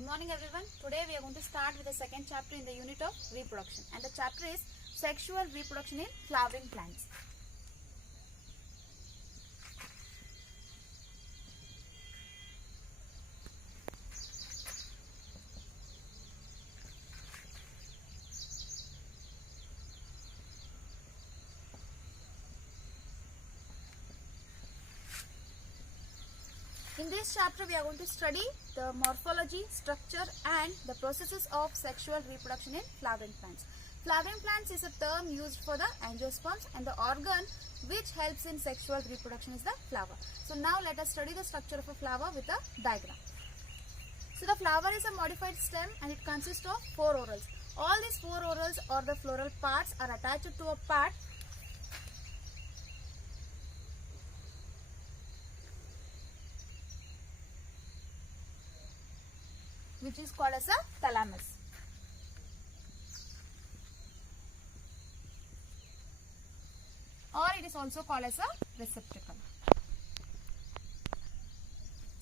Good morning everyone. Today we are going to start with the second chapter in the unit of reproduction, and the chapter is sexual reproduction in flowering plants. In this chapter, we are going to study the morphology, structure and the processes of sexual reproduction in flowering plants. Flowering plants is a term used for the angiosperms, and the organ which helps in sexual reproduction is the flower. So now let us study the structure of a flower with a diagram. So the flower is a modified stem and it consists of 4 orals. All these 4 orals or the floral parts are attached to a part which is called as a thalamus. Or it is also called as a receptacle.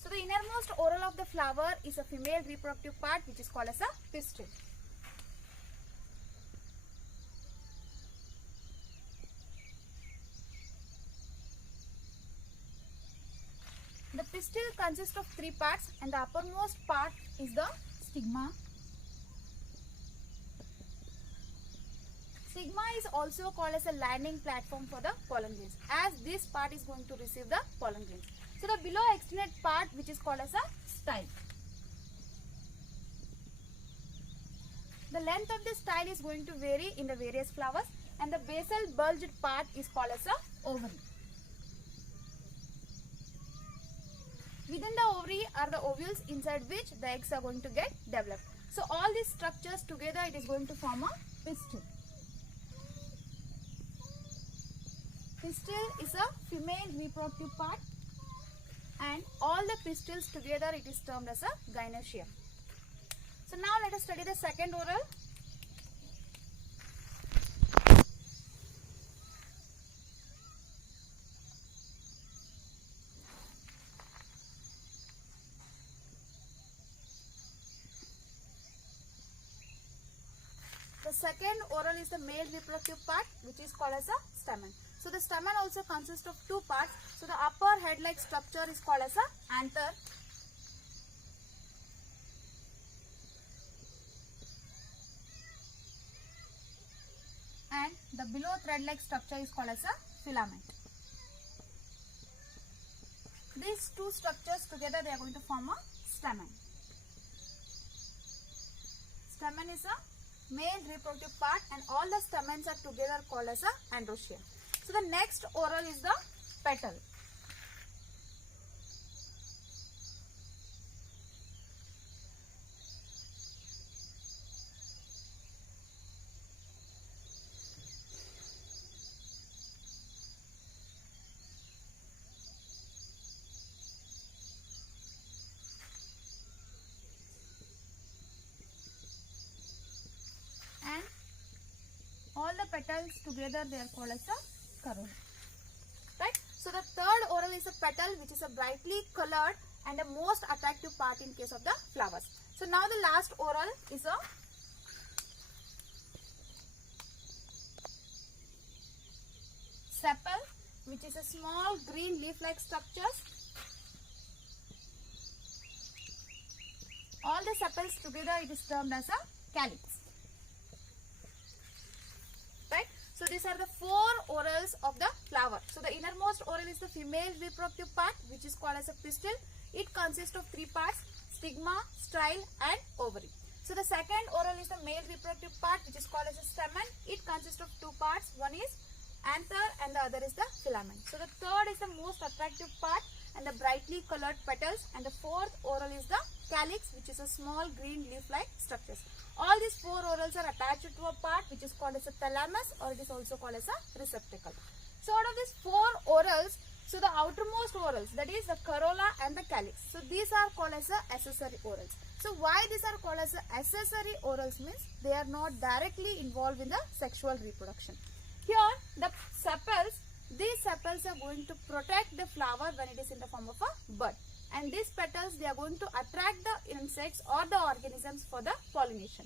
So the innermost oral of the flower is a female reproductive part which is called as a pistil. The pistil consists of 3 parts, and the uppermost part is the stigma. Stigma is also called as a landing platform for the pollen grains, as this part is going to receive the pollen grains. So the below extended part which is called as a style. The length of the style is going to vary in the various flowers, and the basal bulged part is called as a ovary. Within the ovary are the ovules inside which the eggs are going to get developed. So all these structures together it is going to form a pistil. Pistil is a female reproductive part, and all the pistils together it is termed as a gynoecium. So now let us study the second oral. The second oral is the male reproductive part which is called as a stamen. So the stamen also consists of 2 parts. So the upper head-like structure is called as a anther, and the below thread-like structure is called as a filament. These 2 structures together they are going to form a stamen. Stamen is a male reproductive part, and all the stamens are together called as a androecium. So the next oral is the petal. And all the petals together they are called as a corolla. Right? So the third oral is a petal which is a brightly colored and the most attractive part in case of the flowers. So now the last oral is a sepal, which is a small green leaf-like structures. All the sepals together it is termed as a calyx. Right? So these are the 4 orals of the flower. So the innermost oral is the female reproductive part which is called as a pistil. It consists of 3 parts: stigma, style and ovary. So the second oral is the male reproductive part which is called as a stamen. It consists of 2 parts. One is anther and the other is the filament. So the third is the most attractive part and the brightly colored petals, and the 4th oral is the calyx which is a small green leaf-like structures. All these 4 orals are attached to a part which is called as a thalamus, or it is also called as a receptacle. So out of these 4 orals, so the outermost orals, that is the corolla and the calyx, so these are called as a accessory orals. So why these are called as a accessory orals means they are not directly involved in the sexual reproduction. Here the sepals, these sepals are going to protect the flower when it is in the form of a bud. and these petals, they are going to attract the insects or the organisms for the pollination.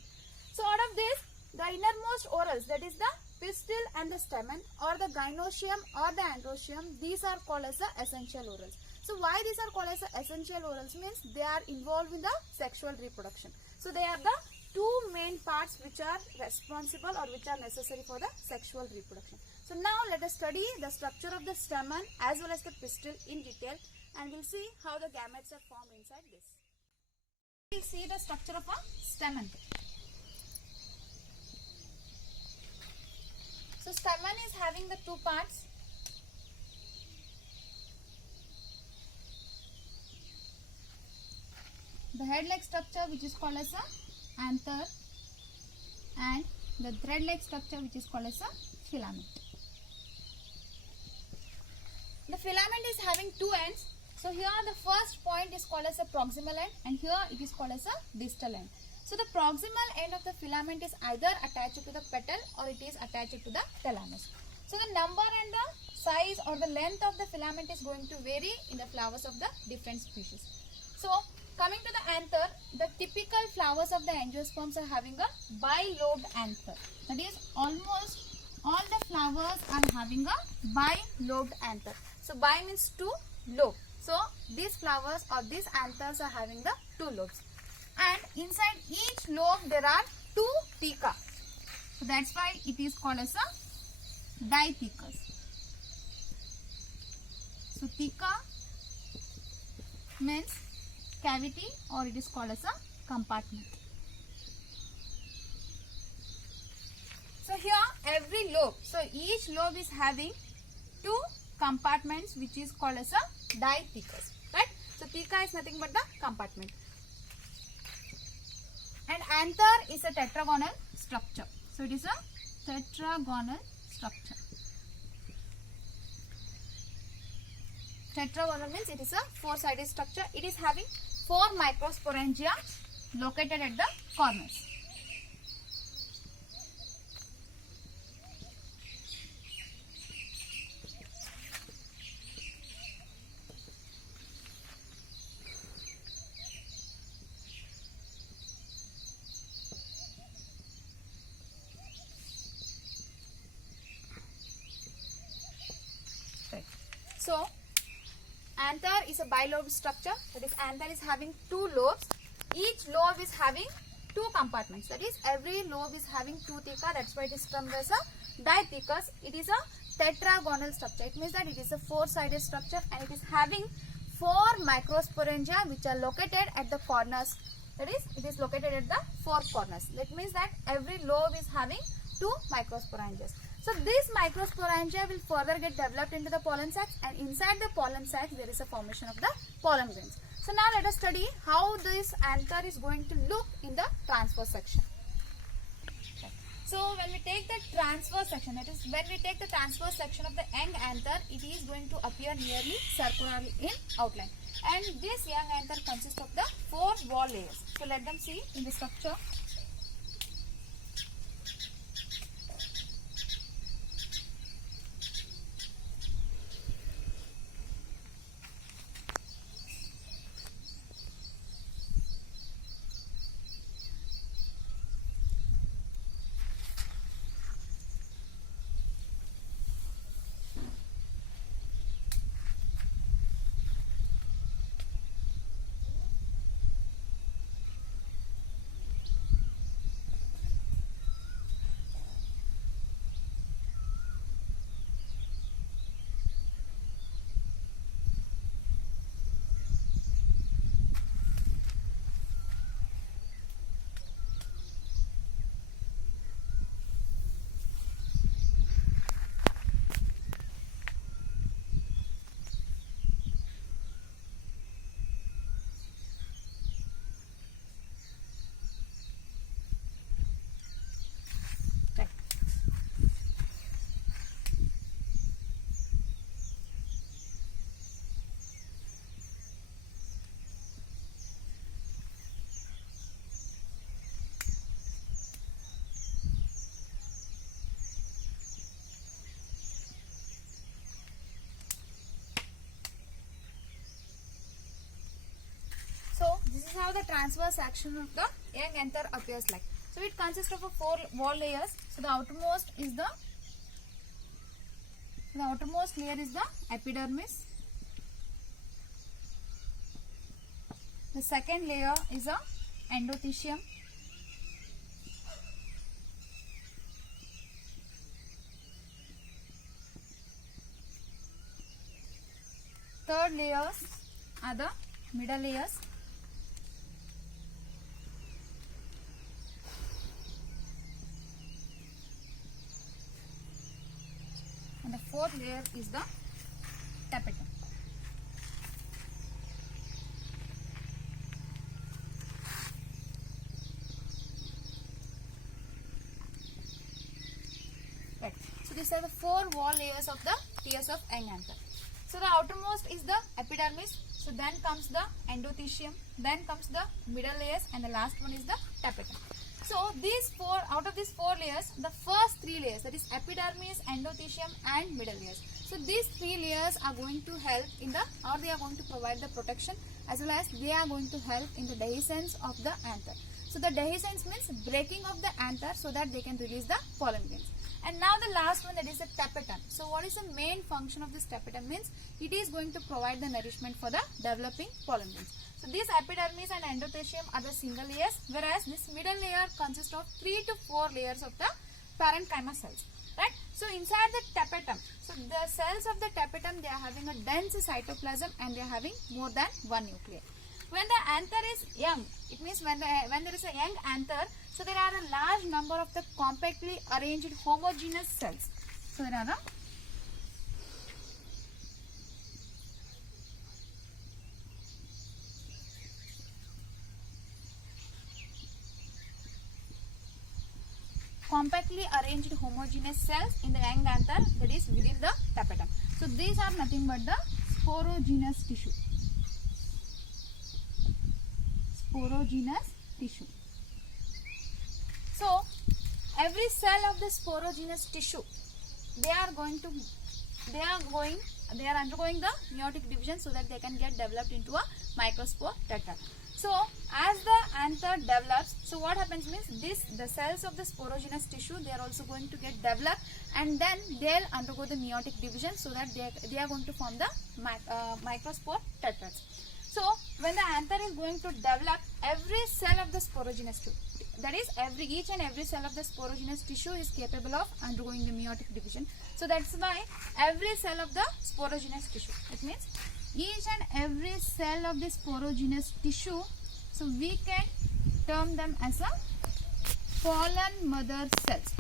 So out of this, the innermost orals, that is the pistil and the stamen, or the gynoecium or the androecium, these are called as the essential orals. So why these are called as the essential orals means they are involved in the sexual reproduction. So they are the two main parts which are responsible or which are necessary for the sexual reproduction. So now let us study the structure of the stamen as well as the pistil in detail, and we'll see how the gametes are formed inside this. We'll see the structure of a stamen. So stamen is having the two parts. The head-like structure which is called as a anther, and the thread-like structure which is called as a filament. The filament is having two ends. So here the first point is called as a proximal end, and here it is called as a distal end. So the proximal end of the filament is either attached to the petal or it is attached to the thalamus. So the number and the size or the length of the filament is going to vary in the flowers of the different species. So coming to the anther, the typical flowers of the angiosperms are having a bilobed anther. That is, almost all the flowers are having a bilobed anther. So bi means two, lobe. So these flowers or these anthers are having the two lobes. And inside each lobe there are two theca. So that's why it is called as a dithecous. So theca means cavity, or it is called as a compartment. So here every lobe, so each lobe is having two compartments which is called as a dithecous, right? So theca is nothing but the compartment. And anther is a tetragonal structure. So it is a tetragonal structure. Tetragonal means it is a four-sided structure. It is having 4 microsporangia located at the corners. So anther is a bilobed structure. That is, anther is having two lobes. Each lobe is having two compartments. That is, every lobe is having two theca. That's why it is termed as a dithecous. It is a tetragonal structure. It means that it is a four-sided structure, and it is having 4 microsporangia which are located at the corners. That is, it is located at the 4 corners. That means that every lobe is having 2 microsporangias. So these microsporangia will further get developed into the pollen sacs, and inside the pollen sacs there is a formation of the pollen grains. So now let us study how this anther is going to look in the transverse section. So when we take the transverse section, that is, when we take the transverse section of the young anther, it is going to appear nearly circular in outline. And this young anther consists of the 4 wall layers. So let them see in the structure. the transverse action of the young anther appears like. So it consists of 4 wall layers. So the outermost layer is the epidermis. The second layer is a endothecium. Third layers are the middle layers. And the fourth layer is the tapetum. Right. So these are the 4 wall layers of the tears of young anther. So the outermost is the epidermis. So then comes the endothecium, then comes the middle layers, and the last one is the tapetum. So out of these 4 layers, the first 3 layers, that is epidermis, endothecium and middle layers. So these 3 layers are going to help they are going to provide the protection, as well as they are going to help in the dehiscence of the anther. So the dehiscence means breaking of the anther so that they can release the pollen grains. And now the last one, that is the tapetum. So what is the main function of this tapetum means it is going to provide the nourishment for the developing pollen grains. So these epidermis and endothecium are the single layers, whereas this middle layer consists of 3 to 4 layers of the parenchyma cells. Right? So inside the tapetum, so the cells of the tapetum, they are having a dense cytoplasm and they are having more than 1 nuclei. When the anther is young, it means when there is a young anther, so there are a large number of the compactly arranged homogeneous cells. So there are the compactly arranged homogeneous cells in the young anther, that is within the tapetum. So these are nothing but the sporogenous tissue. Sporogenous tissue. So every cell of the sporogenous tissue, they are undergoing the meiotic division so that they can get developed into a microspore tetrad. So as the anther develops, so what happens means the cells of the sporogenous tissue, they are also going to get developed, and then they'll undergo the meiotic division so that they are going to form the microspore tetrads. So when the anther is going to develop, every cell of the sporogenous tissue, that is each and every cell of the sporogenous tissue is capable of undergoing the meiotic division. So that's why every cell of the sporogenous tissue, it means each and every cell of the sporogenous tissue, so we can term them as a pollen mother cells,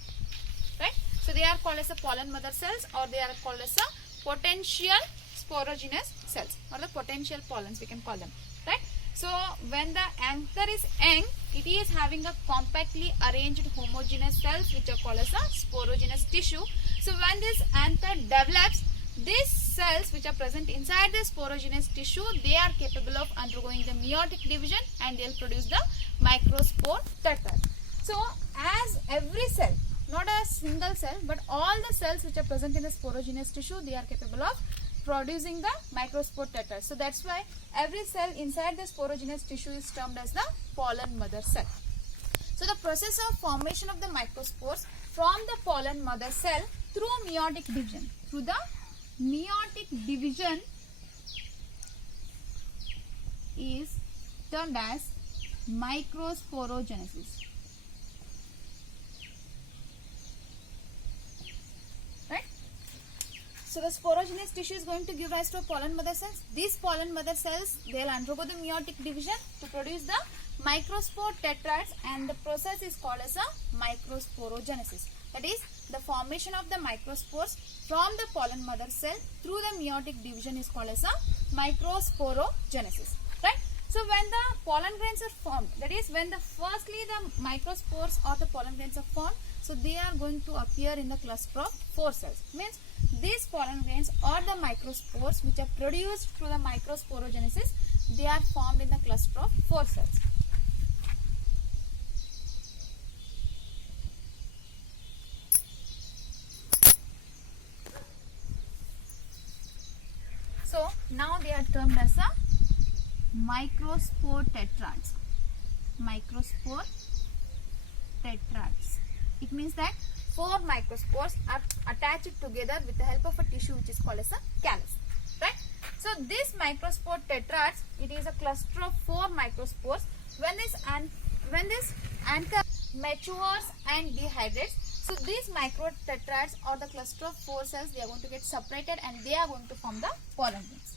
right? So they are called as a pollen mother cells, or they are called as a potential sporogenous cells, or the potential pollens we can call them, right? So when the anther is young, it is having a compactly arranged homogeneous cells which are called as a sporogenous tissue. So when this anther develops, these cells which are present inside the sporogenous tissue, they are capable of undergoing the meiotic division and they will produce the microspore tetrad. So as every cell, not a single cell, but all the cells which are present in the sporogenous tissue, they are capable of producing the microspore tetrad. So that's why every cell inside the sporogenous tissue is termed as the pollen mother cell. So the process of formation of the microspores from the pollen mother cell through meiotic division, is termed as Microsporogenesis. Right? So the sporogenous tissue is going to give rise to pollen mother cells. These pollen mother cells, they will undergo the meiotic division to produce the microspore tetrads, and the process is called as a microsporogenesis. That is, the formation of the microspores from the pollen mother cell through the meiotic division is called as a microsporogenesis. Right? So when the pollen grains are formed, that is when firstly the microspores or the pollen grains are formed, so they are going to appear in the cluster of 4 cells. Means these pollen grains or the microspores which are produced through the microsporogenesis, they are formed in the cluster of 4 cells. So now they are termed as a microspore tetrads. microspore tetrads. It means that 4 microspores are attached together with the help of a tissue which is called as a callus. Right? So this microspore tetrads, it is a cluster of 4 microspores. When this anther matures and dehydrates, so these microtetrads or the cluster of 4 cells, they are going to get separated and they are going to form the pollen grains.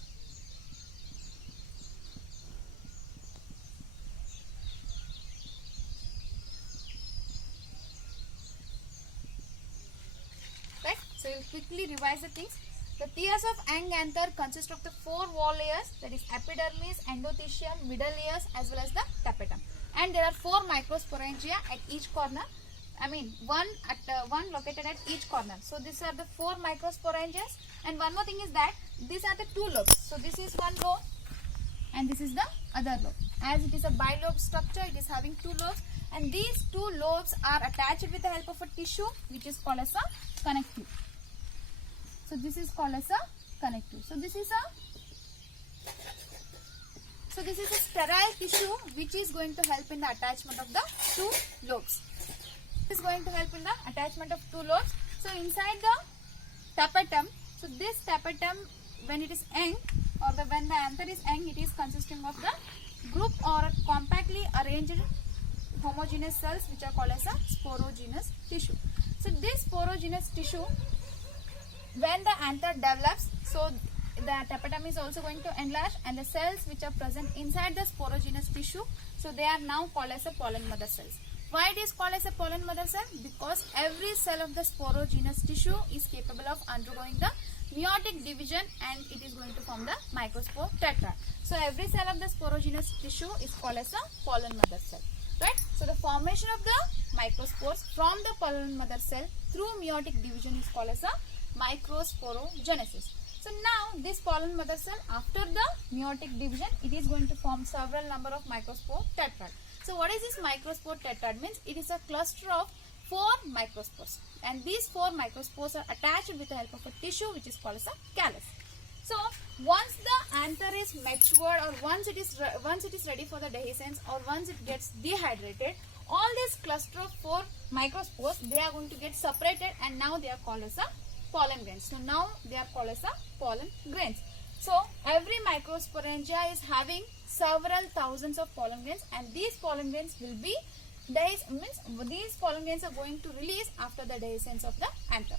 Right? So we will quickly revise the things. The tiers of young anther consist of the 4 wall layers, that is epidermis, endothecium, middle layers as well as the tapetum. And there are 4 microsporangia at each corner. One located at each corner. So these are the 4 microsporangias. And one more thing is that these are the 2 lobes. So this is one lobe and this is the other lobe. As it is a bilobe structure, it is having 2 lobes. And these 2 lobes are attached with the help of a tissue which is called as a connective. So this is called as a connective. So this is a sterile tissue which is going to help in the attachment of the 2 lobes. This is going to help in the attachment of 2 lobes. So inside the tapetum, so this tapetum when it is young or when the anther is young, it is consisting of the group or compactly arranged homogeneous cells which are called as a sporogenous tissue. So this sporogenous tissue, when the anther develops, so the tapetum is also going to enlarge and the cells which are present inside the sporogenous tissue, so they are now called as a pollen mother cells. Why it is called as a pollen mother cell? Because every cell of the sporogenous tissue is capable of undergoing the meiotic division and it is going to form the microspore tetrad. So every cell of the sporogenous tissue is called as a pollen mother cell. Right? So the formation of the microspores from the pollen mother cell through meiotic division is called as a Microsporogenesis. So now this pollen mother cell, after the meiotic division, it is going to form several number of microspore tetrad. So what is this microspore tetrad? Means it is a cluster of 4 microspores and these 4 microspores are attached with the help of a tissue which is called as a callus. So once the anther is matured or once it is ready for the dehiscence or once it gets dehydrated, all this cluster of 4 microspores, they are going to get separated and now they are called as a pollen grains. So now they are called as a pollen grains. So every microsporangia is having several thousands of pollen grains and these pollen grains will be these pollen grains are going to release after the dehiscence of the anther.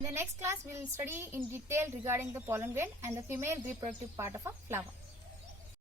In the next class we will study in detail regarding the pollen grain and the female reproductive part of a flower.